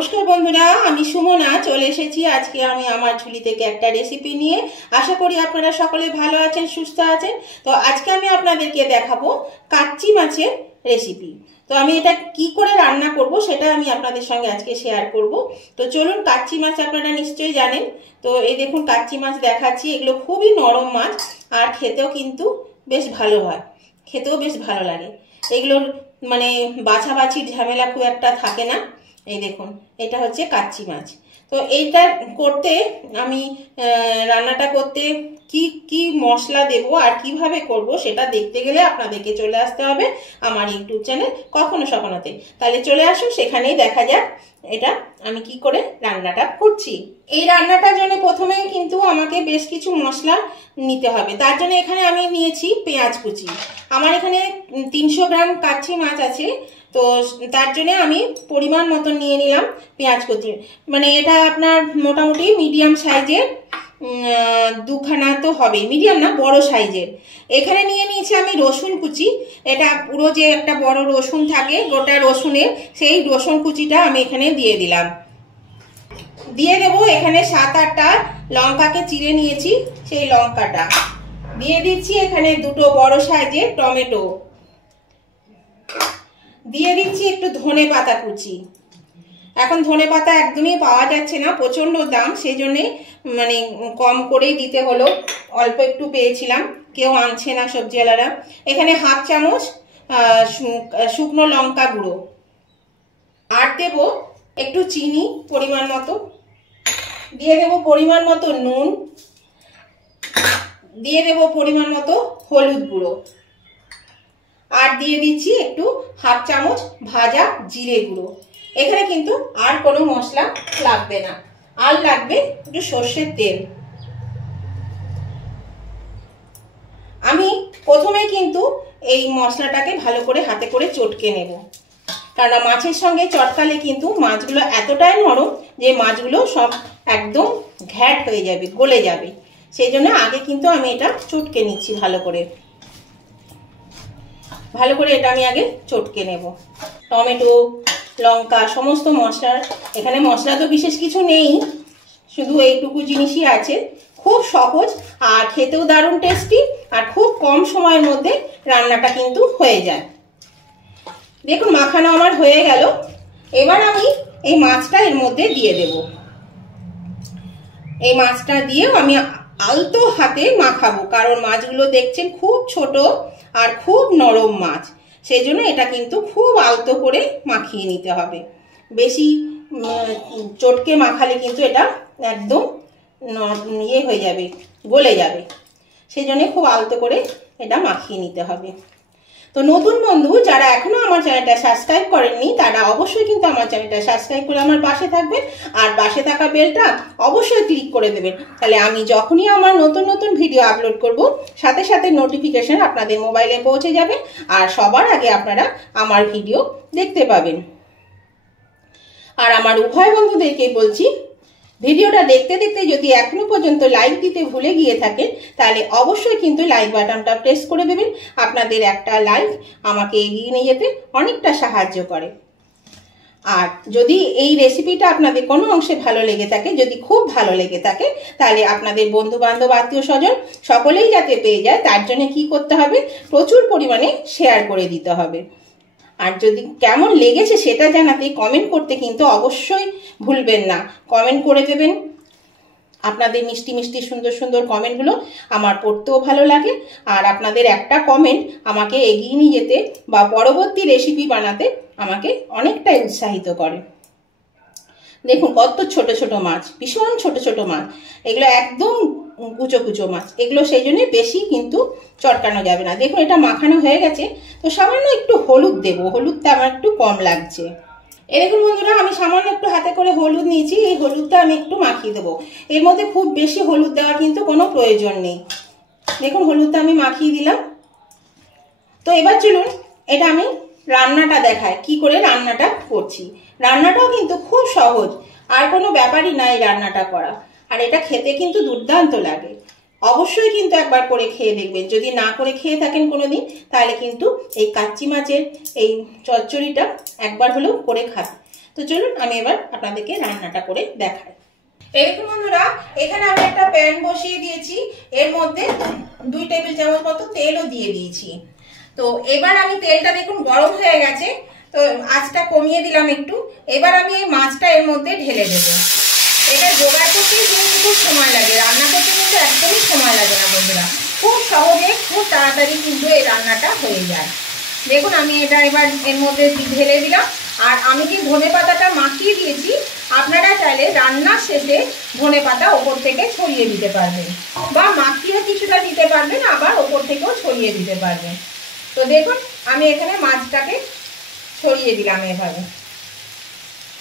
নমস্কার বন্ধুরা, আমি সুমনা চলে এসেছি আজকে আমি আমার ঝুলি থেকে একটা রেসিপি নিয়ে। আশা করি আপনারা সকলে ভালো আছেন, সুস্থ আছেন। তো আজকে আমি আপনাদেরকে দেখাবো কাচ্চি মাছের রেসিপি। তো আমি এটা কি করে রান্না করব সেটা আমি আপনাদের সঙ্গে আজকে শেয়ার করব। তো চলুন, কাচ্চি মাছ আপনারা নিশ্চয়ই জানেন। তো এই দেখুন কাচ্চি মাছ দেখাচ্ছি। এগুলো খুবই নরম মাছ আর খেতেও কিন্তু বেশ ভালো হয়, খেতেও বেশ ভালো লাগে। এগুলোর মানে বাছাবাছির ঝামেলা খুব একটা থাকে না। এই দেখুন, এটা হচ্ছে কাচ্চি মাছ। তো এইটা করতে আমি রান্নাটা করতে কি কি মশলা দেব আর কিভাবে করব সেটা দেখতে গেলে আপনাদেরকে চলে আসতে হবে আমার ইউটিউব চ্যানেল কখনো সখনোতে। তাহলে চলে আসুন, সেখানেই দেখা যাক এটা আমি কি করে রান্নাটা করছি। এই রান্নাটার জন্য প্রথমেই কিন্তু আমাকে বেশ কিছু মশলা নিতে হবে। তার জন্য এখানে আমি নিয়েছি পেঁয়াজ কুচি। আমার এখানে 300 গ্রাম কাচ্চি মাছ আছে, তো তার জন্য আমি পরিমাণ মতন নিয়ে নিলাম পেঁয়াজ কুচি। মানে এটা আপনার মোটামুটি মিডিয়াম সাইজের দুখানা তো হবে, মিডিয়াম না বড় সাইজের। এখানে নিয়ে নিয়েছি আমি রসুন কুচি। এটা পুরো যে একটা বড় রসুন থাকে গোটা রসুনের, সেই রসুন কুচিটা আমি এখানে দিয়ে দিলাম। দিয়ে দেব এখানে 7-8টা লঙ্কাকে চিড়ে নিয়েছি, সেই লঙ্কাটা দিয়ে দিচ্ছি। এখানে দুটো বড় সাইজের টমেটো দিয়ে দিচ্ছি। একটু ধনে পাতা কুচি। এখন ধনে পাতা একদমই পাওয়া যাচ্ছে না, প্রচন্ড দাম, সেই জন্যে মানে কম করেই দিতে হলো। অল্প একটু পেয়েছিলাম, কেউ আনছে না সবজিওয়ালারা। এখানে 1/2 চামচ শুকনো লঙ্কা গুঁড়ো। আর দেব একটু চিনি পরিমাণ মতো, দিয়ে দেব পরিমাণ মতো নুন, দিয়ে দেব পরিমাণ মতো হলুদ গুঁড়ো, আর দিয়ে দিচ্ছি একটু 1/2 চামচ ভাজা জিরে গুঁড়ো। এখানে কিন্তু আর কোনো মশলা লাগবে না, আর লাগবে একটু সর্ষের তেল। আমি প্রথমে কিন্তু এই মশলাটাকে ভালো করে হাতে করে চটকে নেব, কারণ মাছের সঙ্গে চটকালে কিন্তু মাছগুলো এতটাই নরম যে মাছগুলো সব একদম ঘ্যাট হয়ে যাবে, গলে যাবে। সেই জন্য আগে কিন্তু আমি এটা চটকে নিচ্ছি ভালো করে। ভালো করে এটা আমি আগে চটকে নেব। টমেটো, লঙ্কা, সমস্ত মশলার, এখানে মশলা তো বিশেষ কিছু নেই, শুধু এইটুকু জিনিসই আছে। খুব সহজ আর খেতেও দারুণ টেস্টি, আর খুব কম সময়ের মধ্যে রান্নাটা কিন্তু হয়ে যায়। দেখুন মাখানো আমার হয়ে গেল। এবার আমি এই মাছটা এর মধ্যে দিয়ে দেব। এই মাছটা দিয়েও আমি আলতো হাতে মাখাবো, কারণ মাছগুলো দেখছেন খুব ছোট আর খুব নরম মাছ, সেই জন্য এটা কিন্তু খুব আলতো করে মাখিয়ে নিতে হবে। বেশি চটকে মাখালে কিন্তু এটা একদম ইয়ে হয়ে যাবে, গলে যাবে। সেই জন্য খুব আলতো করে এটা মাখিয়ে নিতে হবে। তো নতুন বন্ধু যারা এখনো আমার চ্যানেলটা সাবস্ক্রাইব করেননি, তারা অবশ্যই কিন্তু আমার চ্যানেলটা সাবস্ক্রাইব করে আমার পাশে থাকবেন, আর পাশে থাকা বেলটা অবশ্যই ক্লিক করে দেবেন। তাহলে আমি যখনই আমার নতুন নতুন ভিডিও আপলোড করব, সাথে সাথে নোটিফিকেশন আপনাদের মোবাইলে পৌঁছে যাবে, আর সবার আগে আপনারা আমার ভিডিও দেখতে পাবেন। আর আমার উভয় বন্ধুদেরকেই বলছি, ভিডিওটা দেখতে দেখতে যদি এখনো পর্যন্ত লাইক দিতে ভুলে গিয়ে থাকেন, তাহলে অবশ্যই কিন্তু লাইক বাটনটা প্রেস করে দেবেন। আপনাদের একটা লাইক আমাকে এগিয়ে নিয়ে যেতে অনেকটা সাহায্য করে। আর যদি এই রেসিপিটা আপনাদের কোনো অংশে ভালো লেগে থাকে, যদি খুব ভালো লেগে থাকে, তাহলে আপনাদের বন্ধু বান্ধব, আত্মীয় স্বজন সকলেই যাতে পেয়ে যায়, তার জন্য কি করতে হবে, প্রচুর পরিমাণে শেয়ার করে দিতে হবে। আর যদি কেমন লেগেছে সেটা জানাতে কমেন্ট করতে কিন্তু অবশ্যই ভুলবেন না। কমেন্ট করে দেবেন। আপনাদের মিষ্টি মিষ্টি সুন্দর সুন্দর কমেন্টগুলো আমার পড়তেও ভালো লাগে, আর আপনাদের একটা কমেন্ট আমাকে এগিয়ে নিয়ে যেতে বা পরবর্তী রেসিপি বানাতে আমাকে অনেকটাই উৎসাহিত করে। দেখুন কত ছোট ছোট মাছ, ভীষণ ছোট ছোট মাছ, এগুলো একদম কুচো কুচো মাছ, এগুলো সেই জন্য বেশি কিন্তু চটকানো যাবে না। দেখুন এটা মাখানো হয়ে গেছে, তো সামান্য একটু হলুদ দেবো, হলুদটা আমার একটু কম লাগছে। দেখুন বন্ধুরা, আমি সামান্য একটু হাতে করে হলুদ নিয়েছি, এই হলুদটা আমি একটু মাখিয়ে দেবো। এর মধ্যে খুব বেশি হলুদ দেওয়ার কিন্তু কোনো প্রয়োজন নেই। দেখুন হলুদটা আমি মাখিয়ে দিলাম। তো এবার চলুন এটা আমি রান্নাটা দেখাই, কি করে রান্নাটা করছি। রান্নাটাও কিন্তু খুব সহজ, আর কোনো ব্যাপারই নাই রান্নাটা করা, আর এটা খেতে কিন্তু দুর্দান্ত লাগে। অবশ্যই কিন্তু একবার করে খেয়ে দেখবেন। যদি না করে খেয়ে থাকেন কোনোদিন, তাহলে কিন্তু এই কাচ্চি মাছের এই চচ্চড়িটা একবার হলেও করে খান। তো তো চলুন আমি এবার আপনাদেরকে রান্নাটা করে দেখাই। এই দেখুন বন্ধুরা, এখানে আমি একটা প্যান বসিয়ে দিয়েছি, এর মধ্যে 2 টেবিল চামচ মতো তেলও দিয়ে দিয়েছি। তো এবার আমি তেলটা দেখুন গরম হয়ে গেছে, তো আঁচটা কমিয়ে দিলাম একটু। এবার আমি এই মাছটা এর মধ্যে ঢেলে দেবো। এটা জোগাড় করতেই কিন্তু খুব সময় লাগে, রান্না করতে কিন্তু একদমই সময় লাগে না বন্ধুরা, খুব সহজে খুব তাড়াতাড়ি কিন্তু এই রান্নাটা হয়ে যায়। দেখুন আমি এটা এবার এর মধ্যে ঢেলে দিলাম। আর আমি যে ধনেপাতাটা মাখিয়ে দিয়েছি, আপনারা চাইলে রান্নার শেষে ধনেপাতা ওপর থেকে ছড়িয়ে দিতে পারবেন, বা মাখিয়ে কিছুটা দিতে পারবেন, আবার ওপর থেকেও ছড়িয়ে দিতে পারবেন। তো দেখুন আমি এখানে মাছটাকে ছড়িয়ে দিলাম, এভাবে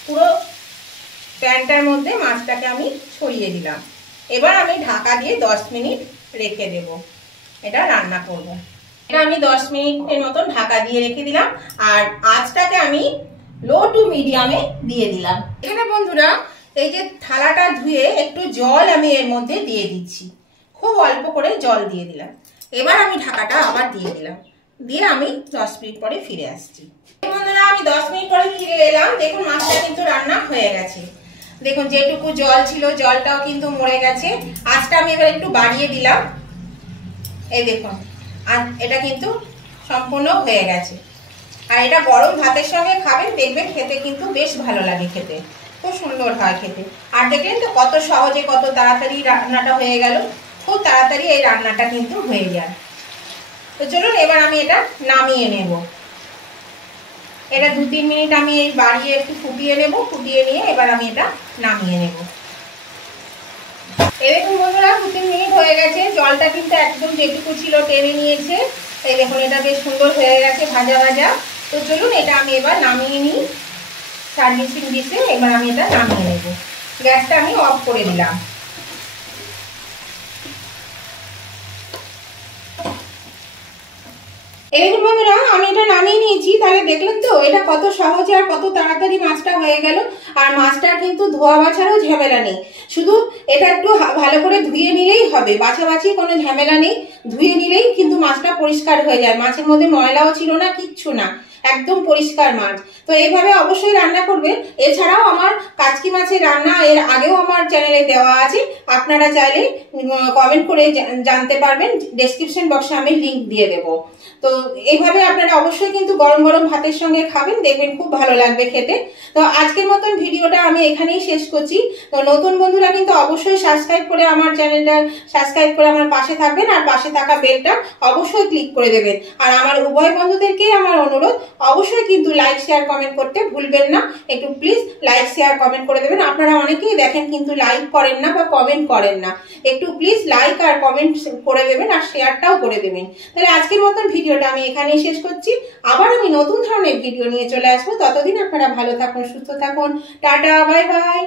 পুরো প্যানটার মধ্যে মাছটাকে আমি ছড়িয়ে দিলাম। এবার আমি ঢাকা দিয়ে 10 মিনিট রেখে দেব, এটা রান্না করব। এটা আমি 10 মিনিটের মতন ঢাকা দিয়ে রেখে দিলাম, আর আঁচটাকে আমি লো টু মিডিয়ামে দিয়ে দিলাম। এখানে বন্ধুরা এই যে থালাটা ধুয়ে একটু জল আমি এর মধ্যে দিয়ে দিচ্ছি, খুব অল্প করে জল দিয়ে দিলাম। এবার আমি ঢাকাটা আবার দিয়ে দিলাম, দিয়ে আমি 10 মিনিট পরে ফিরে আসছি। বন্ধুরা আমি 10 মিনিট পরে ফিরে এলাম। দেখুন মাছটা কিন্তু রান্না হয়ে গেছে। দেখুন যেটুকু জল ছিল জলটাও কিন্তু মরে গেছে। আঁচটা আমি এবার একটু বাড়িয়ে দিলাম, এই দেখুন, আর এটা কিন্তু সম্পূর্ণ হয়ে গেছে। আর এটা গরম ভাতের সঙ্গে খাবেন, দেখবেন খেতে কিন্তু বেশ ভালো লাগে, খেতে খুব সুন্দর হয় খেতে। আর দেখলেন তো কত সহজে কত তাড়াতাড়ি রান্নাটা হয়ে গেল, খুব তাড়াতাড়ি এই রান্নাটা কিন্তু হয়ে যায়। তো চলুন এবার আমি এটা নামিয়ে নেব। এটা 2-3 মিনিট আমি এই বাড়িয়ে একটু ফুটিয়ে নেব, ফুটিয়ে নিয়ে এবার আমি এটা নামিয়ে নেব। এই দেখুন বন্ধুরা 2-3 মিনিট হয়ে গেছে, জলটা কিন্তু একদম যেটুকু ছিল টেনে নিয়েছে। এই দেখুন এটা বেশ সুন্দর হয়ে গেছে ভাজা ভাজা। তো চলুন এটা আমি এবার নামিয়ে নিই সার্ভিসিং ডিশে। এবার আমি এটা নামিয়ে নেব, গ্যাসটা আমি অফ করে দিলাম। এরকম বন্ধুরা আমি এটা নামিয়ে নিয়েছি। তাহলে দেখলেন তো এটা কত সহজে আর কত তাড়াতাড়ি মাছটা হয়ে গেল। আর মাছটা কিন্তু ধোয়া বাছারও ঝামেলা নেই, শুধু এটা একটু ভালো করে ধুয়ে নিলেই হবে, বাছাবাছি কোনো ঝামেলা নেই। ধুয়ে নিলেই কিন্তু মাছটা পরিষ্কার হয়ে যায়, মাছের মধ্যে ময়লাও ছিল না, কিচ্ছু না, একদম পরিষ্কার মাছ। তো এইভাবে অবশ্যই রান্না করবেন। এছাড়াও আমার কাচকি মাছের রান্না এর আগেও আমার চ্যানেলে দেওয়া আছে, আপনারা চাইলে কমেন্ট করে জানতে পারবেন, ডেসক্রিপশন বক্সে আমি লিংক দিয়ে দেব। তো এইভাবে আপনারা অবশ্যই কিন্তু গরম গরম ভাতের সঙ্গে খাবেন, দেখবেন খুব ভালো লাগবে খেতে। তো আজকের মতন ভিডিওটা আমি এখানেই শেষ করছি। তো নতুন বন্ধুরা কিন্তু অবশ্যই সাবস্ক্রাইব করে আমার চ্যানেলটা সাবস্ক্রাইব করে আমার পাশে থাকবেন, আর পাশে থাকা বেলটা অবশ্যই ক্লিক করে দেবেন। আর আমার উভয় বন্ধুদেরকেই আমার অনুরোধ, অবশ্যই কিন্তু লাইক শেয়ার কমেন্ট করতে ভুলবেন না। একটু প্লিজ লাইক শেয়ার কমেন্ট করে দেবেন। আপনারা অনেকেই দেখেন কিন্তু লাইক করেন না বা কমেন্ট করেন না, একটু প্লিজ লাইক আর কমেন্ট করে দেবেন, আর শেয়ারটাও করে দেবেন। তাহলে আজকের মতন ভিডিওটা আমি এখানেই শেষ করছি। আবার আমি নতুন ধরনের ভিডিও নিয়ে চলে আসবো। ততদিন আপনারা ভালো থাকুন, সুস্থ থাকুন, টাটা, বাই বাই।